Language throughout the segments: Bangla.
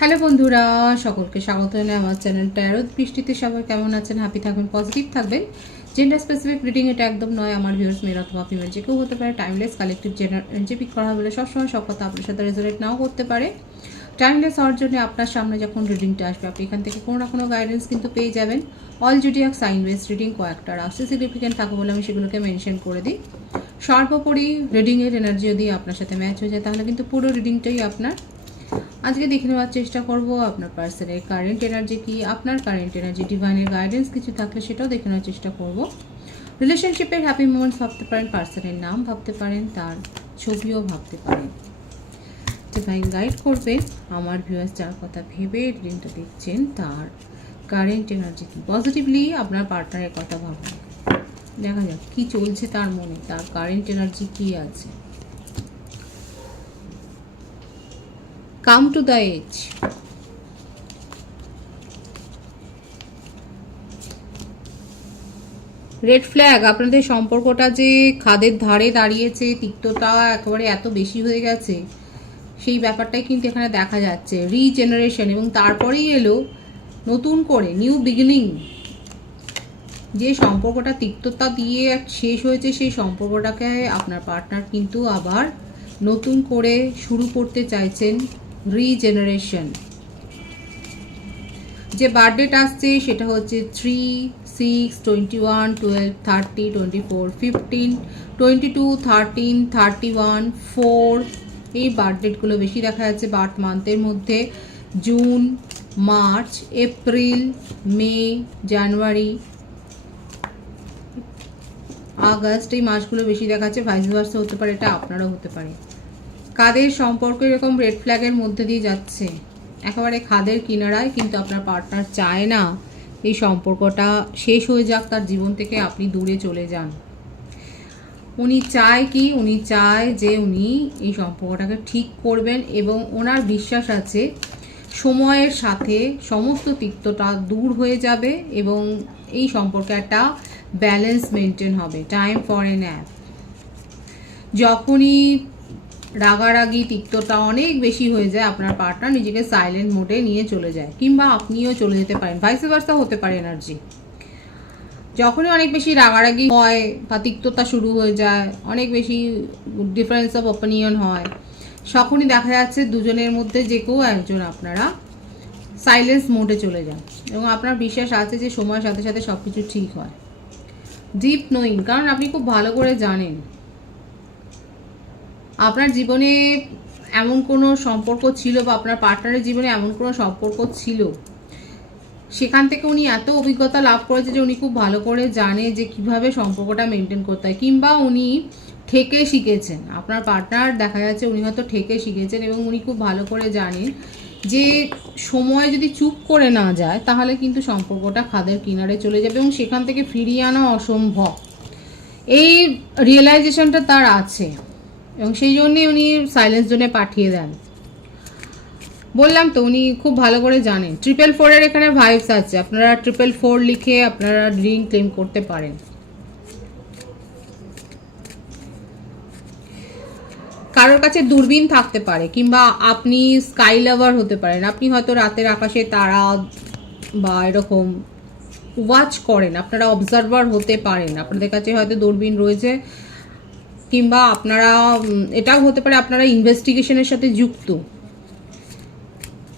হ্যালো বন্ধুরা, সকলকে স্বাগত জানাই আমার চ্যানেল ট্যারো বৃষ্টিতে। সবাই কেমন আছেন? হ্যাপি থাকবেন, পজিটিভ থাকবেন। জেন্ডার স্পেসিফিক রিডিং এটা একদম নয়। আমার ভিউয়ার্স মেল অথবা ফিমেল যে কেউ হতে পারে। Timeless collective gender energy pick করা বলে সবসময় সব কথা আপনার সাথে রেজোনেট নাও করতে পারে। টাইমলেস হওয়ার জন্য আপনার সামনে যখন রিডিংটা আসবে আপনি এখান থেকে কোনো না কোনো গাইডেন্স কিন্তু পেয়ে যাবেন। All zodiac sign base reading কয়েকটা রাশি সিগনিফিকেন্ট থাকে বলে আমি সেগুলোকে মেনশন করে দিই। সর্বোপরি রিডিংয়ের এনার্জি যদি আপনার সাথে ম্যাচ হয়ে যায় তাহলে কিন্তু পুরো রিডিংটাই আপনার। আজকে দেখে নেওয়ার চেষ্টা করব আপনার পার্সনের কারেন্ট এনার্জি কি, আপনার কারেন্ট এনার্জি ডিভাইনের গাইডেন্স কিছু থাকলে সেটাও দেখে নেওয়ার চেষ্টা করব। রিলেশনশিপের হ্যাপি মোমেন্টস ভাবতে পারেন, পার্সনের নাম ভাবতে পারেন, তার ছবিও ভাবতে পারেন। ডিভাইন গাইড করবেন আমার ভিউয়ার্স যার কথা ভেবে রিডিংটা দেখছেন তার কারেন্ট এনার্জি কি। পজিটিভলি আপনার পার্টনারের কথা ভাবুন, দেখা যাক কি চলছে তার মনে, তার কারেন্ট এনার্জি কি আছে। Come to the edge. Red flag, আপনাদের সম্পর্কটা যে খাদের ধারে দাঁড়িয়েছে, তিক্ততা একেবারে এত বেশি হয়ে গেছে, সেই ব্যাপারটাই কিন্তু এখানে দেখা যাচ্ছে। রিজেনারেশন এবং তারপরেই এলো নতুন করে নিউ বিগিনিং। যে সম্পর্কটা তিক্ততা দিয়ে শেষ হয়েছে সেই সম্পর্কটাকে আপনার পার্টনার কিন্তু আবার নতুন করে শুরু করতে চাইছেন। রিজেনারেশন। যে বার্থডেটা আসছে সেটা হচ্ছে 3, 6, 21, 12, 30, 24, 15, 22, 13, 31, 4 এই বার্থডেটগুলো বেশি দেখা যাচ্ছে বার্থ মান্থের মধ্যে। জুন, মার্চ, এপ্রিল, মে, জানুয়ারি, আগস্ট এই মাসগুলো বেশি দেখাচ্ছে। ভাইস ভার্সা হতে পারে, এটা আপনারও হতে পারে। কাদের সম্পর্ক এরকম রেড ফ্ল্যাগের মধ্যে দিয়ে যাচ্ছে, একেবারে খাদের কিনারায়, কিন্তু আপনার পার্টনার চায় না এই সম্পর্কটা শেষ হয়ে যাক, তার জীবন থেকে আপনি দূরে চলে যান। উনি চায় কি, উনি চায় যে উনি এই সম্পর্কটাকে ঠিক করবেন এবং ওনার বিশ্বাস আছে সময়ের সাথে সমস্ত তিক্ততা দূর হয়ে যাবে এবং এই সম্পর্কে একটা ব্যালেন্স মেনটেন হবে। Time for a nap. যখনই রাগারাগি তিক্ততা অনেক বেশি হয়ে যায় আপনার পার্টনার নিজেকে সাইলেন্ট মোডে নিয়ে চলে যায়, কিংবা আপনিও চলে যেতে পারেন, ভাইস ভার্সা হতে পারে এনার্জি। যখনই অনেক বেশি রাগারাগি হয় বা তিক্ততা শুরু হয়ে যায়, অনেক বেশি ডিফারেন্স অফ ওপিনিয়ন হয়, তখনই দেখা যাচ্ছে দুজনের মধ্যে যে কেউ একজন আপনারা সাইলেন্স মোডে চলে যান এবং আপনার বিশ্বাস আছে যে সময়ের সাথে সাথে সব কিছু ঠিক হয়। ডিপ নোয়িং, কারণ আপনি খুব ভালো করে জানেন আপনার জীবনে এমন কোনো সম্পর্ক ছিল বা আপনার পার্টনারের জীবনে এমন কোনো সম্পর্ক ছিল, সেখান থেকে উনি এত অভিজ্ঞতা লাভ করেছে যে উনি খুব ভালো করে জানে যে কিভাবে সম্পর্কটা মেনটেন করতে হয়, কিংবা উনি ঠেকে শিখেছেন। আপনার পার্টনার দেখা যাচ্ছে উনি হয়তো ঠেকে শিখেছেন এবং উনি খুব ভালো করে জানেন যে সময় যদি চুপ করে না যায় তাহলে কিন্তু সম্পর্কটা খাদের কিনারে চলে যাবে এবং সেখান থেকে ফিরিয়ে আনা অসম্ভব। এই রিয়েলাইজেশনটা তার আছে এবং সেই জন্যই উনি সাইলেন্স জোনে পাঠিয়ে দেন। বললাম তো উনি খুব ভালো করে জানেন। 444 এখানে ভাইবস আছে, আপনারা 444 লিখে আপনারা রিং ক্লেম করতে পারেন। কারোর কাছে দূরবীন থাকতে পারে, কিংবা আপনি স্কাই লাভার হতে পারেন। আপনি হয়তো রাতের আকাশে তারা বা এরকম ওয়াচ করেন, আপনারা অবজারভার হতে পারেন, আপনাদের কাছে হয়তো দূরবীন রয়েছে, কিংবা আপনারা এটাও হতে পারে আপনারা ইনভেস্টিগেশনের সাথে যুক্ত,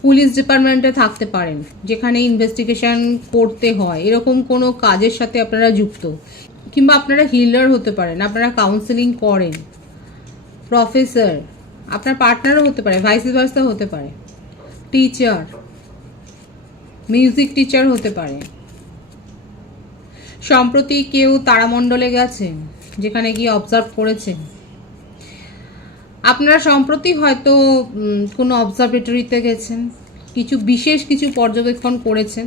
পুলিশ ডিপার্টমেন্টে থাকতে পারেন যেখানে ইনভেস্টিগেশন করতে হয়, এরকম কোনো কাজের সাথে আপনারা যুক্ত, কিংবা আপনারা হিলার হতে পারেন, আপনারা কাউন্সেলিং করেন, প্রফেসর, আপনার পার্টনারও হতে পারে, ভাইস ভার্সা হতে পারে, টিচার, মিউজিক টিচার হতে পারে। সম্প্রতি কেউ তারামণ্ডলে গেছেন যেখানে গিয়ে অবজার্ভ করেছেন, আপনারা সম্প্রতি হয়তো কোনো অবজারভেটরিতে গেছেন, বিশেষ কিছু পর্যবেক্ষণ করেছেন,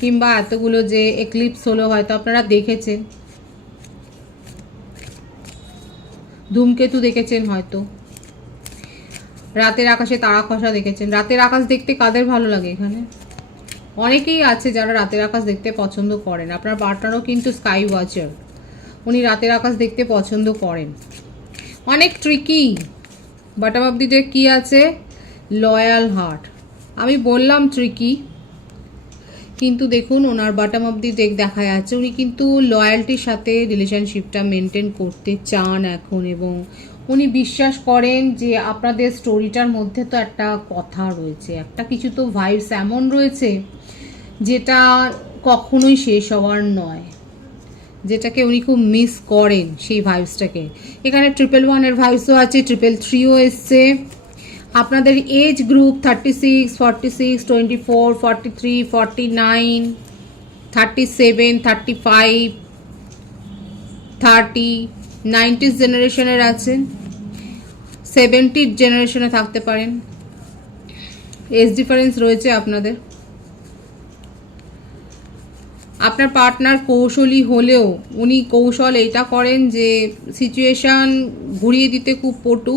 কিংবা এতগুলো যে এক্লিপস হলো হয়তো আপনারা দেখেছেন, ধূমকেতু দেখেছেন, হয়তো রাতের আকাশে তারা খসা দেখেছেন। রাতের আকাশ দেখতে কাদের ভালো লাগে? এখানে অনেকেই আছে যারা রাতের আকাশ দেখতে পছন্দ করেন। আপনার পার্টনারও কিন্তু স্কাই ওয়াচার, উনি রাতের আকাশ দেখতে পছন্দ করেন। অনেক tricky. Bottom of the day কি আছে? Loyal heart. আমি বললাম ট্রিকি, কিন্তু দেখুন ওনার বটম অফ দি ডেক দেখা যাচ্ছে উনি কিন্তু লয়্যালটির সাথে রিলেশনশিপটা মেনটেন করতে চান এখন, এবং উনি বিশ্বাস করেন যে আপনাদের স্টোরিটার মধ্যে তো একটা কথা রয়েছে, একটা কিছু তো ভাইবস এমন রয়েছে যেটা কখনোই শেষ হওয়ার নয়, যেটাকে উনি খুব মিস করেন সেই ভাইবসটাকে। এখানে 111-এর ভাইবসও আছে, 333ও এসছে। আপনাদের এজ গ্রুপ 36, 46, 24, 43, 49, 37, 35, 30, 90s জেনারেশনের আছেন, 70 জেনারেশনে থাকতে পারেন। এজ ডিফারেন্স রয়েছে আপনাদের। আপনার পার্টনার কৌশলী হলেও উনি কৌশল এটা করেন যে সিচুয়েশান ঘুরিয়ে দিতে খুব পটু,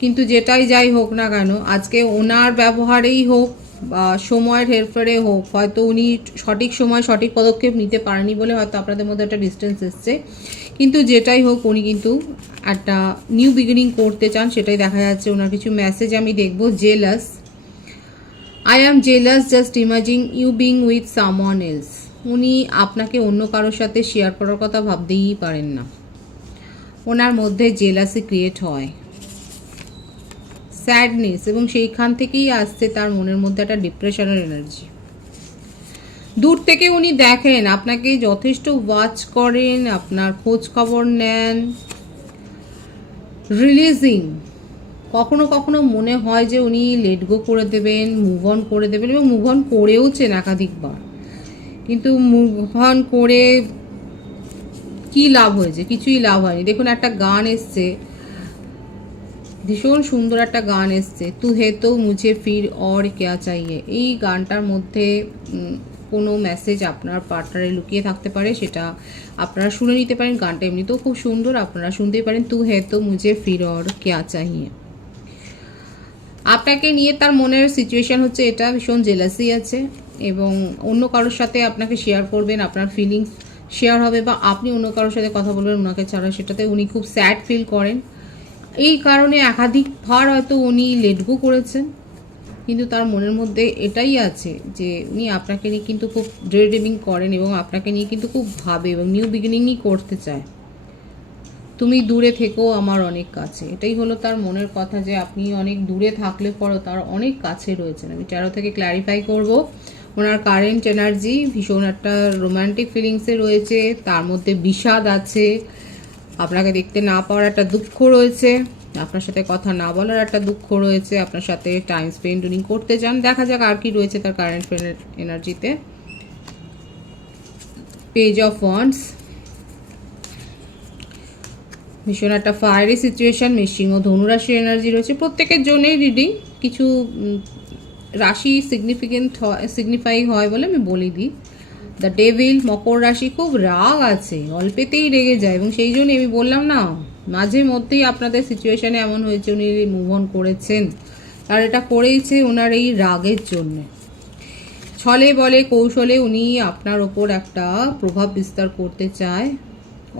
কিন্তু যেটাই যাই হোক না কেন আজকে ওনার ব্যবহারেই হোক বা সময়ের হেরফেরে হোক, হয়তো উনি সঠিক সময় সঠিক পদক্ষেপ নিতে পারেনি বলে হয়তো আপনাদের মধ্যে একটা ডিস্টেন্স এসছে, কিন্তু যেটাই হোক উনি কিন্তু একটা নিউ বিগিনিং করতে চান, সেটাই দেখা যাচ্ছে। ওনার কিছু মেসেজ আমি দেখব। Jealous, I am jealous just imagining you being with someone else. উনি আপনাকে অন্য কারোর সাথে শেয়ার করার কথা ভাবতেই পারেন না, ওনার মধ্যে জেলাসি ক্রিয়েট হয়, স্যাডনেস, এবং সেইখান থেকেই আসছে তার মনের মধ্যে একটা ডিপ্রেশনের এনার্জি। দূর থেকে উনি দেখেন আপনাকে, যথেষ্ট ওয়াচ করেন, আপনার খোঁজ খবর নেন, রিলিজিং। কখনো কখনো মনে হয় যে উনি লেট গো করে দেবেন, মুভ অন করে দেবেন, এবং মুভ অন করেওছেন একাধিকবার, কিন্তু মুভ অন করে কি লাভ হয়েছে? কিছুই লাভ হয়নি। দেখুন একটা গান এসছে, ভীষণ সুন্দর একটা গান এসছে, তু হে তো মুঝে ফির অর ক্যা চাইয়ে। এই গানটার মধ্যে কোনো মেসেজ আপনার পার্টনারে লুকিয়ে থাকতে পারে, সেটা আপনারা শুনে নিতে পারেন। গানটা এমনিতেও খুব সুন্দর, আপনারা শুনতেই পারেন। তু হে তো মুঝে ফির অর ক্যা চাইয়ে। আপনাকে নিয়ে তার মনের সিচুয়েশান হচ্ছে এটা, ভীষণ জেলাসি আছে, এবং অন্য কারোর সাথে আপনাকে শেয়ার করবেন, আপনার ফিলিংস শেয়ার হবে, বা আপনি অন্য কারোর সাথে কথা বলবেন ওনাকে ছাড়া, সেটাতে উনি খুব স্যাড ফিল করেন। এই কারণে একাধিকবার হয়তো উনি লেট গো করেছেন, কিন্তু তার মনের মধ্যে এটাই আছে যে উনি আপনাকে নিয়ে কিন্তু খুব ডে ড্রিমিং করেন, এবং আপনাকে নিয়ে কিন্তু খুব ভাবে, এবং নিউ বিগিনিংই করতে চায়। তুমি দূরে থেকো আমার অনেক কাছে, এটাই হলো তার মনের কথা, যে আপনি অনেক দূরে থাকলে পরও তার অনেক কাছে রয়েছেন। আমি ট্যারো থেকে ক্ল্যারিফাই করব। ওনার কারেন্ট এনার্জি ভীষণ একটা রোম্যান্টিক ফিলিংসে রয়েছে, তার মধ্যে বিষাদ আছে, আপনাকে দেখতে না পাওয়ার একটা দুঃখ রয়েছে, আপনার সাথে কথা না বলার একটা দুঃখ রয়েছে, আপনার সাথে টাইম স্পেন্ড উনি করতে চান। দেখা যাক আর কি রয়েছে তার কারেন্ট এনার্জিতে। পেজ অফ ওয়ান্ডস, ভীষণ একটা ফায়ারি সিচুয়েশন, মিশিং ও ধনুরাশির এনার্জি রয়েছে। প্রত্যেকের জন্যই রিডিং কিছু রাশি সিগনিফাই হয় বলে আমি বলে দিই। দ্য ডেভিল, মকর রাশি, খুব রাগ আছে, অল্পেতেই রেগে যায়, এবং সেই জন্য আমি বললাম না, মাঝে মধ্যেই আপনাদের সিচুয়েশানে এমন হয়েছে উনি মুভ অন করেছেন, আর এটা করেইছে ওনার এই রাগের জন্য। ছলে বলে কৌশলে উনি আপনার ওপর একটা প্রভাব বিস্তার করতে চায়।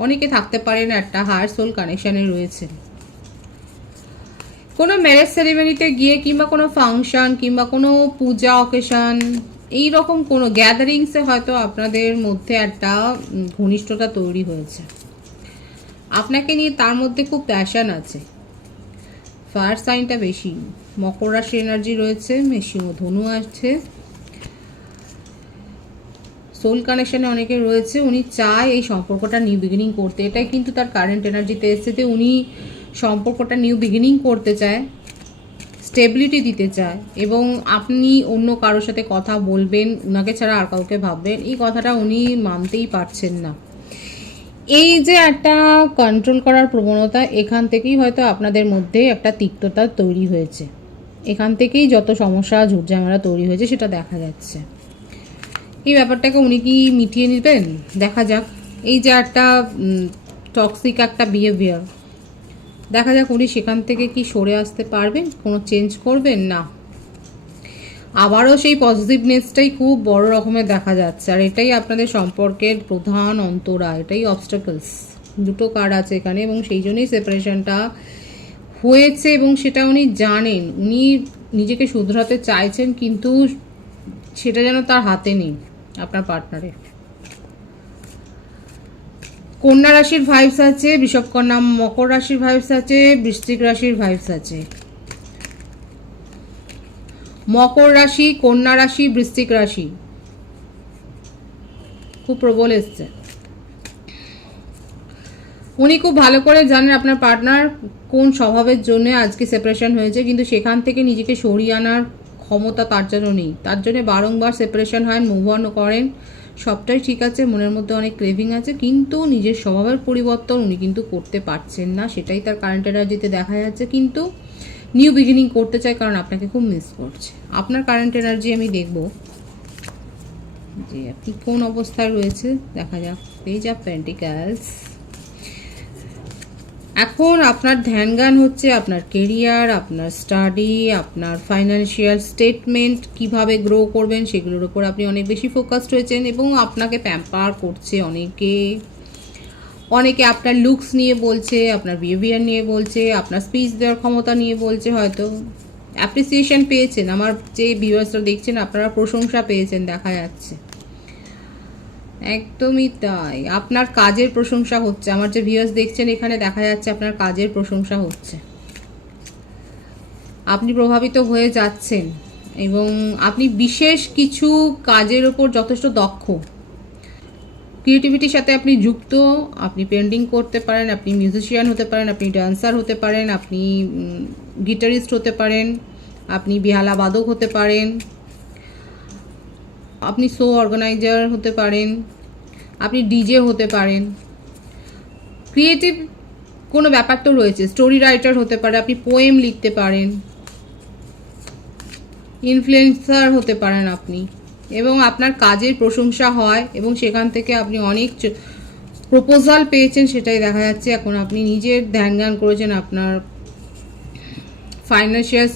অনেকে থাকতে পারেন একটা হায়ার সোল কানেকশানে রয়েছে, কোনো ম্যারেজ সেরিমনিতে গিয়ে, কিংবা কোনো ফাংশন, কিংবা কোনো পূজা অকেশন, এই রকম কোনো গ্যাদারিংসে হয়তো আপনাদের মধ্যে একটা ঘনিষ্ঠতা তৈরি হয়েছে। আপনাকে নিয়ে তার মধ্যে খুব প্যাশন আছে। ফায়ার সাইনটা বেশি, মকর রাশি এনার্জি রয়েছে, মেশিং ও ধনু আছে, সোল কানেকশানে অনেকে রয়েছে। উনি চায় এই সম্পর্কটা নিউ বিগিনিং করতে, এটাই কিন্তু তার কারেন্ট এনার্জিতে এসছে, যে উনি সম্পর্কটা নিউ বিগিনিং করতে চায়, স্টেবিলিটি দিতে চায়, এবং আপনি অন্য কারোর সাথে কথা বলবেন, ওনাকে ছাড়া আর কাউকে ভাববেন, এই কথাটা উনি মানতেই পারছেন না। এই যে একটা কন্ট্রোল করার প্রবণতা, এখান থেকেই হয়তো আপনাদের মধ্যে একটা তিক্ততা তৈরি হয়েছে, এখান থেকেই যত সমস্যা ঝুটঝামেলা তৈরি হয়েছে সেটা দেখা যাচ্ছে। এই ব্যাপারটাকে উনি কি মিটিয়ে নেবেন? দেখা যাক। এই যে একটা টক্সিক একটা বিহেভিয়ার, দেখা যাক উনি সেখান থেকে কি সরে আসতে পারবেন, কোনো চেঞ্জ করবেন না, আবারও সেই পজিটিভনেসটাই খুব বড় রকমের দেখা যাচ্ছে। আর এটাই আপনাদের সম্পর্কের প্রধান অন্তরা, এটাই অবস্টাকলস, দুটো কার্ড আছে এখানে, এবং সেই জন্যই সেপারেশনটা হয়েছে, এবং সেটা উনি জানেন। উনি নিজেকে শুধরাতে চাইছেন, কিন্তু সেটা যেন তার হাতে নেই আপনার পার্টনারের। কন্যা রাশির ভাইবস আছে, বিষবকন্যা মকর রাশির ভাইবস আছে, বৃশ্চিক রাশির ভাইবস আছে। মকর রাশি, কন্যা রাশি, বৃশ্চিক রাশি খুব প্রবল এসছে। উনি খুব ভালো করে জানেন আপনার পার্টনার কোন স্বভাবের জন্য আজকে সেপারেশন হয়েছে, কিন্তু সেখান থেকে নিজেকে সরিয়ে আনার ক্ষমতা তার জন্য নেই। তার জন্য বারংবার সেপারেশন হয়, মুভ অন করেন, সবটাই ঠিক আছে, মনের মধ্যে অনেক ক্রেভিং আছে, কিন্তু নিজের স্বভাবের পরিবর্তন উনি কিন্তু করতে পারছেন না। সেটাই তার কারেন্ট এনার্জিতে দেখা যাচ্ছে। কিন্তু নিউ বিগিনিং করতে চায়, কারণ আপনাকে খুব মিস করছে। আপনার কারেন্ট এনার্জি আমি দেখব যে আপনি কোন অবস্থায় রয়েছে, দেখা যাক। Page of পেন্টিক্যালস। এখন আপনার ধ্যান জ্ঞান হচ্ছে আপনার কেরিয়ার, আপনার স্টাডি, আপনার ফাইন্যান্সিয়াল স্টেটমেন্ট, কিভাবে গ্রো করবেন সেগুলোর উপর আপনি অনেক বেশি ফোকাসড হয়েছেন, এবং আপনাকে প্যাম্পার করছে অনেকে আপনার লুকস নিয়ে বলছে, আপনার বিহেভিয়ার নিয়ে বলছে, আপনার স্পিচ দেওয়ার ক্ষমতা নিয়ে বলছে, হয়তো অ্যাপ্রিসিয়েশন পেয়েছেন। আমার যে ভিউয়ার্সরা দেখছেন আপনারা প্রশংসা পেয়েছেন দেখা যাচ্ছে। একদমই তাই, আপনার কাজের প্রশংসা হচ্ছে। আমার যে ভিউয়ার্স দেখছেন এখানে দেখা যাচ্ছে আপনার কাজের প্রশংসা হচ্ছে, আপনি প্রভাবিত হয়ে যাচ্ছেন, এবং আপনি বিশেষ কিছু কাজের ওপর যথেষ্ট দক্ষ। ক্রিয়েটিভিটির সাথে আপনি যুক্ত, আপনি পেন্টিং করতে পারেন, আপনি মিউজিশিয়ান হতে পারেন, আপনি ডান্সার হতে পারেন, আপনি গিটারিস্ট হতে পারেন, আপনি বেহালা বাদক হতে পারেন, আপনি শো অর্গানাইজার হতে পারেন, আপনি ডিজে হতে পারেন। ক্রিয়েটিভ কোনো ব্যাপার তো রয়েছে, স্টোরি রাইটার হতে পারে, আপনি পোয়েম লিখতে পারেন, ইনফ্লুয়েন্সার হতে পারেন আপনি, এবং আপনার কাজের প্রশংসা হয়, এবং সেখান থেকে আপনি অনেক প্রপোজাল পেয়েছেন, সেটাই দেখা যাচ্ছে। এখন আপনি নিজের ধ্যান জ্ঞান করেছেন, আপনার ফাইন্যান্সিয়াল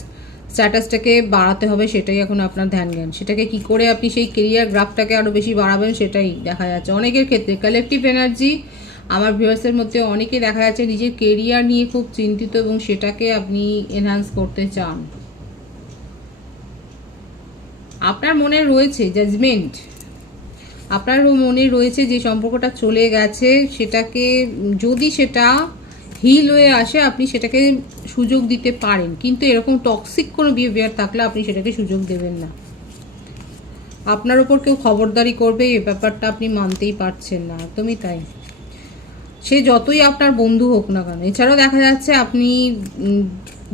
স্ট্যাটাসটাকে বাড়াতে হবে, সেটাই এখন আপনার ধ্যান জ্ঞান। সেটাকে কি করে আপনি সেই কেরিয়ার গ্রাফটাকে আরও বেশি বাড়াবেন সেটাই দেখা যাচ্ছে। অনেকের ক্ষেত্রে কালেকটিভ এনার্জি, আমার ভিউয়ার্সের মধ্যে অনেকে দেখা যাচ্ছে নিজের কেরিয়ার নিয়ে খুব চিন্তিত, এবং সেটাকে আপনি এনহ্যান্স করতে চান। আপনার মনে রয়েছে জাজমেন্ট, আপনার মনে রয়েছে যে সম্পর্কটা চলে গেছে সেটাকে যদি সেটা হিল হয়ে আসে আপনি সেটাকে সুযোগ দিতে পারেন, কিন্তু এরকম টক্সিক কোনো বিহেভিয়ার থাকলে আপনি সেটাকে সুযোগ দেবেন না। আপনার ওপর কেউ খবরদারি করবে এই ব্যাপারটা আপনি মানতেই পারছেন না, একদমই তাই। সে যতই আপনার বন্ধু হোক না কেন। এছাড়াও দেখা যাচ্ছে আপনি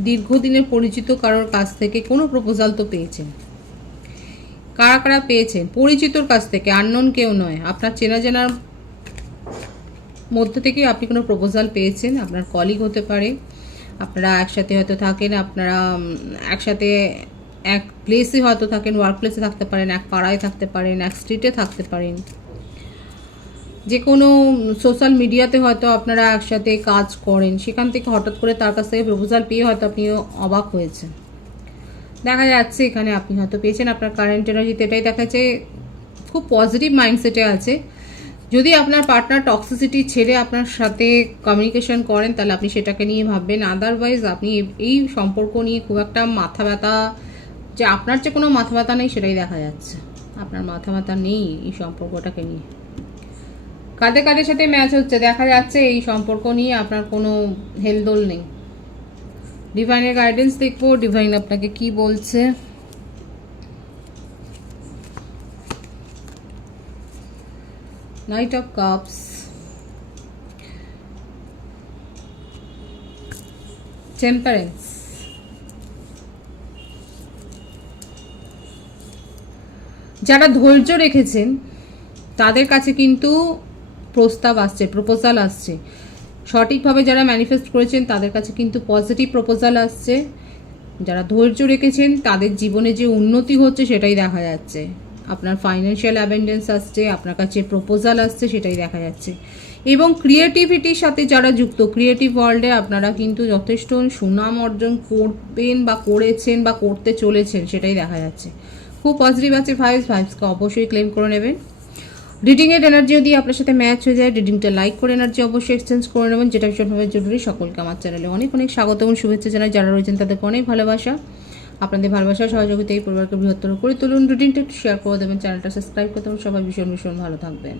দীর্ঘদিনের পরিচিত কারোর কাছ থেকে কোনো প্রপোজাল তো পেয়েছেন। কারা কারা পেয়েছেন? পরিচিতর কাছ থেকে, আননোন কেউ নয়, আপনার চেনা জানার মধ্যে থেকে আপনি কোনো প্রপোজাল পেয়েছেন। আপনার কলিগ হতে পারে, আপনারা একসাথে হয়তো থাকেন, আপনারা একসাথে এক প্লেসে হয়তো থাকেন, ওয়ার্ক প্লেসে থাকতে পারেন, এক পাড়ায় থাকতে পারেন, এক স্ট্রিটে থাকতে পারেন, যে কোনো সোশ্যাল মিডিয়াতে হয়তো আপনারা একসাথে কাজ করেন, সেখান থেকে হঠাৎ করে তার কাছ থেকে প্রপোজাল পেয়ে হয়তো আপনি অবাক হয়েছেন। দেখা যাচ্ছে এখানে আপনি হয়তো পেয়েছেন। আপনার কারেন্ট এনার্জিতে এটাই দেখাচ্ছে, খুব পজিটিভ মাইন্ডসেটে আছে। যদি আপনার পার্টনার টক্সিসিটি ছেড়ে আপনার সাথে কমিউনিকেশন করেন তাহলে আপনি সেটাকে নিয়ে ভাববেন, আদারওয়াইজ আপনি এই সম্পর্ক নিয়ে খুব একটা মাথা ব্যথা, যে আপনার যে কোনো মাথা ব্যথা নেই সেটাই দেখা যাচ্ছে। আপনার মাথা ব্যথা নেই এই সম্পর্কটাকে নিয়ে। কাদের কাদের সাথে ম্যাচ হচ্ছে দেখা যাচ্ছে এই সম্পর্ক নিয়ে আপনার কোনো হেলদোল নেই। ডিভাইনের গাইডেন্স দেখবো, ডিভাইন আপনাকে কি বলছে। নাইট অফ কাপস, টেম্পারেন্স, যারা ধৈর্য রেখেছেন তাদের কাছে কিন্তু প্রস্তাব আসছে, প্রপোজাল আসছে। সঠিকভাবে যারা ম্যানিফেস্ট করেছেন তাদের কাছে কিন্তু পজিটিভ প্রপোজাল আসছে। যারা ধৈর্য রেখেছেন তাদের জীবনে যে উন্নতি হচ্ছে সেটাই দেখা যাচ্ছে। আপনার ফাইন্যান্সিয়াল অ্যাবেন্ডেন্স আসছে, আপনার কাছে প্রপোজাল আসছে, সেটাই দেখা যাচ্ছে। এবং ক্রিয়েটিভিটির সাথে যারা যুক্ত, ক্রিয়েটিভ ওয়ার্ল্ডে আপনারা কিন্তু যথেষ্ট সুনাম অর্জন করবেন বা করেছেন বা করতে চলেছেন, সেটাই দেখা যাচ্ছে। খুব পজিটিভ আছে ভাইবসকে অবশ্যই ক্লেম করে নেবেন। রিডিংয়ের এনার্জি যদি আপনার সাথে ম্যাচ হয়ে যায়, রিডিংটা লাইক করে এনার্জি অবশ্যই এক্সচেঞ্জ করে নেবেন, যেটা ভীষণভাবে জরুরি। সকলকে আমার চ্যানেলে অনেক অনেক স্বাগত এবং শুভেচ্ছা জানাই। যারা রয়েছেন তাদেরকে অনেক ভালোবাসা। আপনাদের ভালোবাসা সহযোগিতা এই পরিবারকে বৃহত্তর করে তুলুন। রিডিংটা একটু শেয়ার করে দেবেন, চ্যানেলটা সাবস্ক্রাইব করতে হবে। সবাই ভীষণ ভীষণ ভালো থাকবেন।